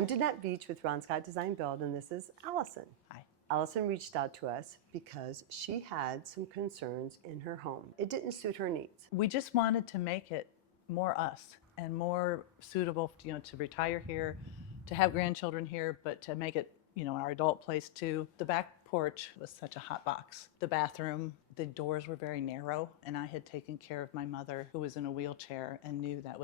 I'm Danette Beach with Ron Scott Design Build, and this is Allison. Hi. Allison reached out to us because she had some concerns in her home. It didn't suit her needs. We just wanted to make it more us and more suitable, to retire here, to have grandchildren here, but to make it, our adult place too. The back porch was such a hot box. The bathroom, the doors were very narrow, and I had taken care of my mother who was in a wheelchair and knew that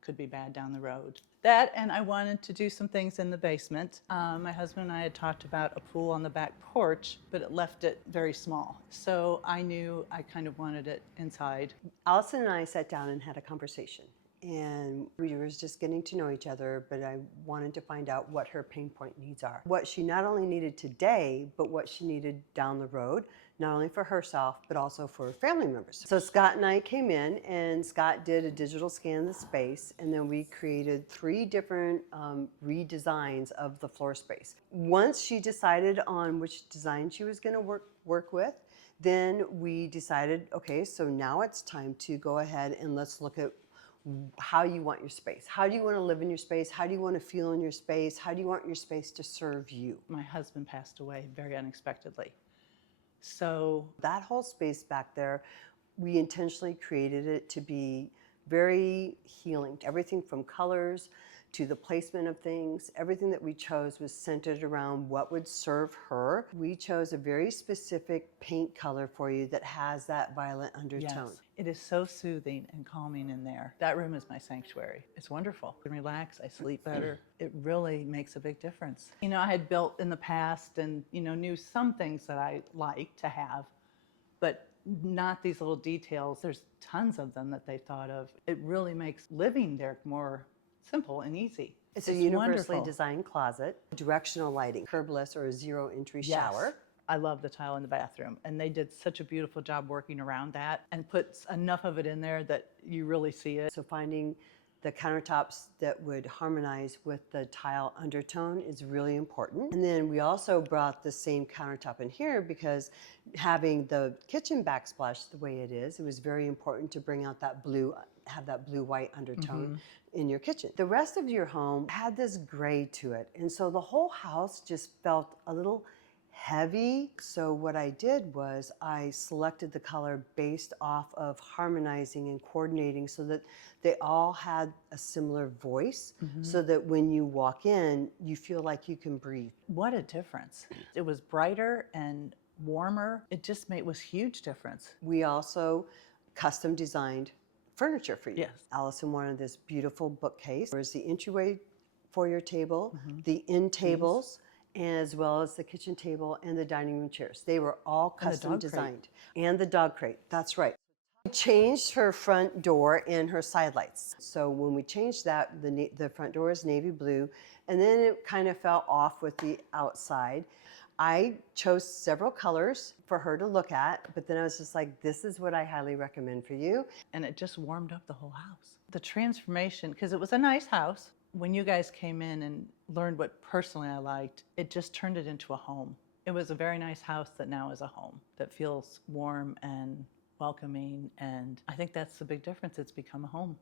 could be bad down the road. That, and I wanted to do some things in the basement. My husband and I had talked about a pool on the back porch, but it left it very small. So I knew I kind of wanted it inside. Allison and I sat down and had a conversation. And we were just getting to know each other, but I wanted to find out what her pain point needs are. What she not only needed today, but what she needed down the road, not only for herself, but also for family members. So Scott and I came in, and Scott did a digital scan of the space, and then we created 3 different redesigns of the floor space. Once she decided on which design she was gonna work with, then we decided, okay, so now it's time to go ahead and let's look at how you want your space. How do you want to live in your space? How do you want to feel in your space? How do you want your space to serve you? My husband passed away very unexpectedly. So that whole space back there, we intentionally created it to be very healing. Everything from colors to the placement of things, everything that we chose was centered around what would serve her. We chose a very specific paint color for you that has that violet undertone. yes, it is so soothing and calming in there. That room is my sanctuary. It's wonderful. I can relax, I sleep better. It really makes a big difference. I had built in the past and, knew some things that I like to have, but not these little details. There's tons of them that they thought of. It really makes living there more simple and easy. It's a universally wonderful. designed closet, directional lighting, curbless or a 0-entry Yes. shower. I love the tile in the bathroom, and they did such a beautiful job working around that and put enough of it in there that you really see it. So finding the countertops that would harmonize with the tile undertone is really important. And then we also brought the same countertop in here because having the kitchen backsplash the way it is, it was very important to bring out that blue, have that blue-white undertone in your kitchen. The rest of your home had this gray to it, and so the whole house just felt a little heavy. So what I did was I selected the color based off of harmonizing and coordinating so that they all had a similar voice, so that when you walk in, you feel like you can breathe. What a difference. It was brighter and warmer. It just was huge difference. We also custom designed furniture for you. Yes. Allison wanted this beautiful bookcase. There's the entryway foyer table, the end tables, as well as the kitchen table and the dining room chairs. They were all custom designed. And the dog crate, that's right. We changed her front door and her side lights. So when we changed that, the front door is navy blue, and then it kind of fell off with the outside. I chose several colors for her to look at, but then I was just like, this is what I highly recommend for you. And it just warmed up the whole house. The transformation, because it was a nice house. When you guys came in and learned what personally I liked, it just turned it into a home. It was a very nice house that now is a home that feels warm and welcoming, and I think that's the big difference. It's become a home.